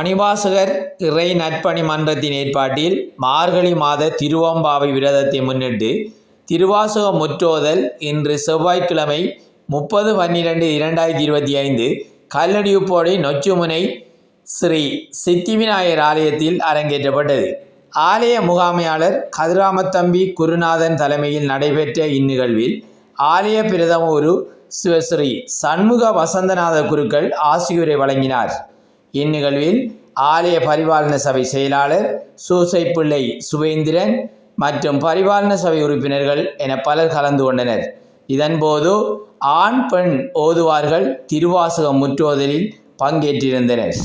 மணிவாசகர் இறை நற்பணி மன்றத்தின் ஏற்பாட்டில் மார்கழி மாத திருவம்பாவை விரதத்தை முன்னிட்டு திருவாசக முற்றோதல் இன்று செவ்வாய்க்கிழமை முப்பது பன்னிரெண்டு இரண்டாயிரத்தி இருபத்தி ஐந்து கல்லடியுப்போடை நொச்சுமுனை ஸ்ரீ சித்திவிநாயகர் ஆலயத்தில் அரங்கேற்றப்பட்டது. ஆலய முகாமையாளர் கதிராமத்தம்பி குருநாதன் தலைமையில் நடைபெற்ற இந்நிகழ்வில் ஆலய பிரதம குரு சிவஸ்ரீ சண்முக வசந்தநாத குருக்கள் ஆசியுரை வழங்கினார். இந்நிகழ்வில் ஆலய பரிபாலன சபை செயலாளர் சூசைப்பிள்ளை சுவேந்திரன் மற்றும் பரிபாலன சபை உறுப்பினர்கள் என பலர் கலந்து கொண்டனர். இதன்போது ஆண் பெண் ஓதுவார்கள் திருவாசகம் முற்றோதலில் பங்கேற்றிருந்தனர்.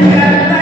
Ai, ai, ai.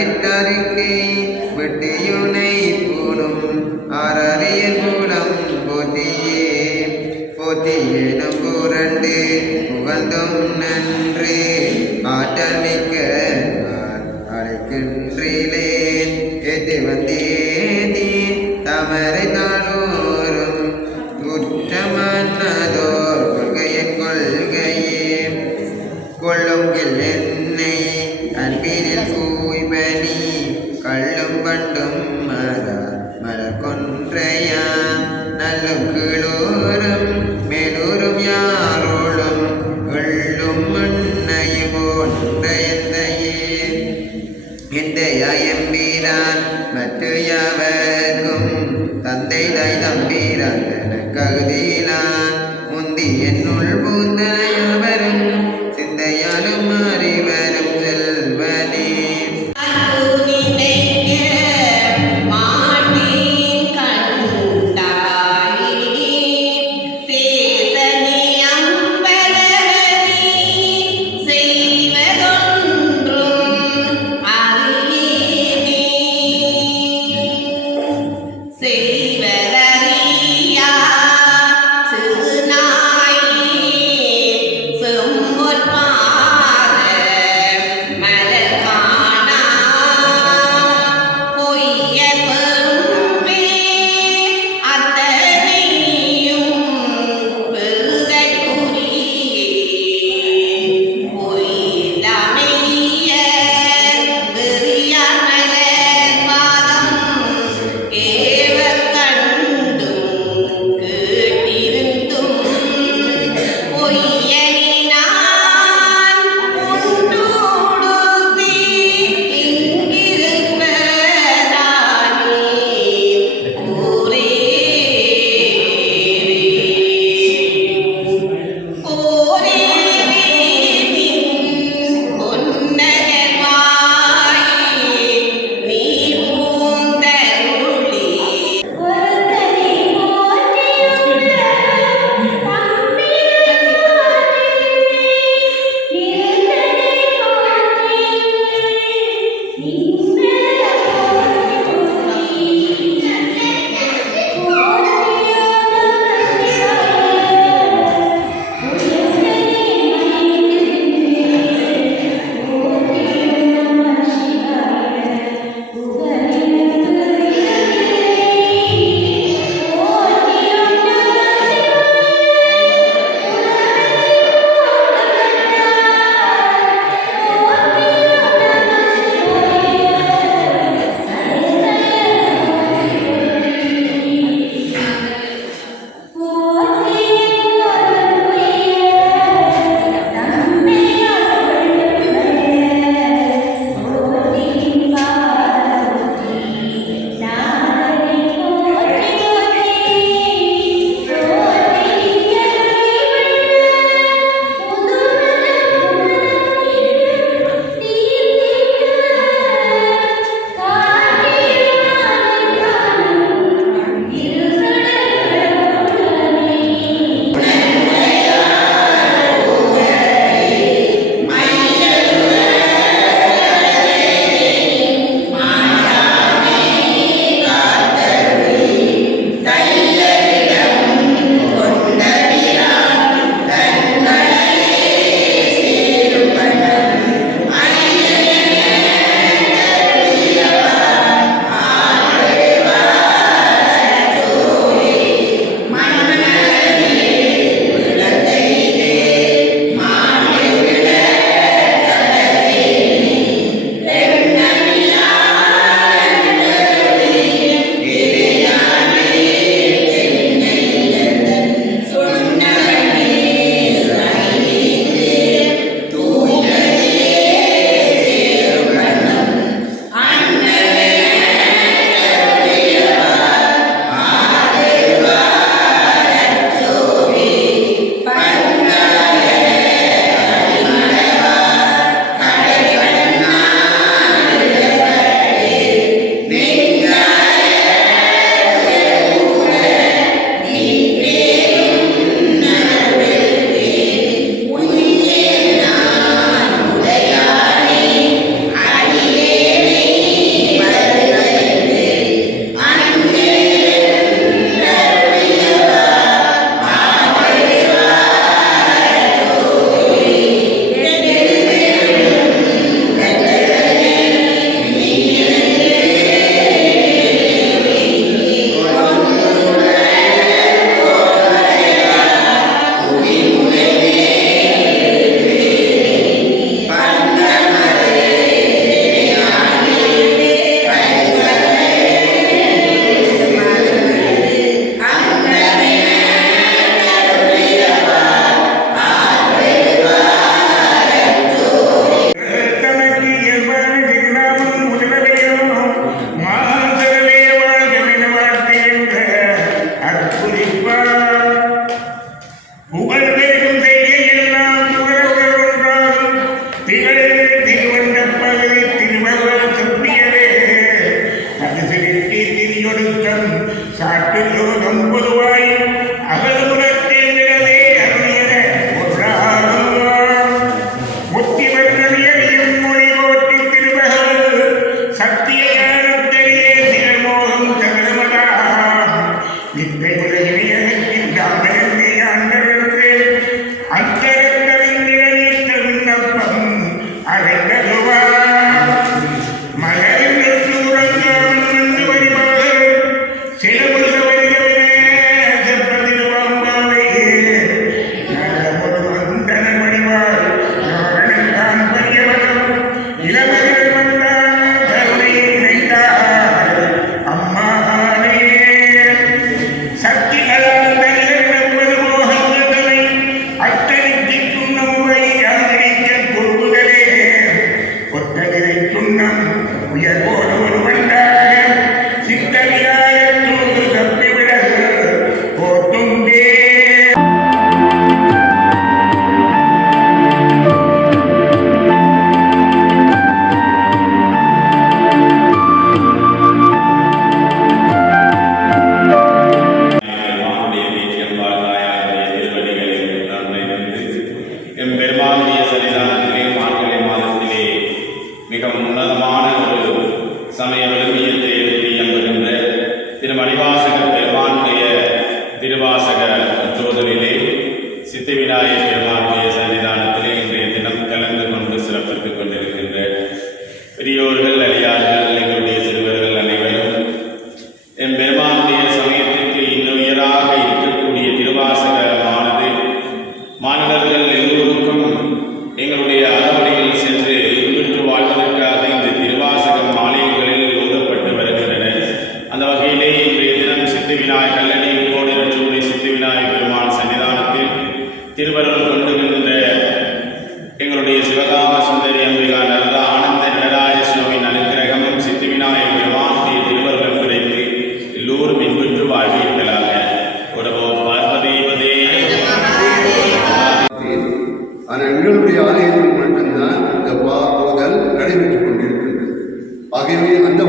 கிடைத்தது aprender ஆனால் எங்களுடைய ஆலயத்தில் மட்டும்தான் இந்த பாகுதல் நடைபெற்றுக் கொண்டிருக்கின்றது. ஆகவே அந்த